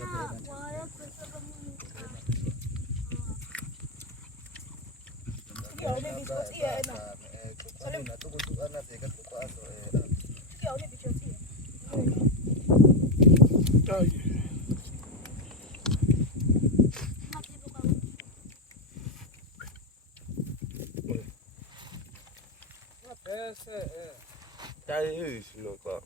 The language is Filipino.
Iya, ini biskuit iya enak. Salim na tugutuan na sa ikat ko aso eh. Iya, ini biskuit iya. Ay. Tayo, sino ka?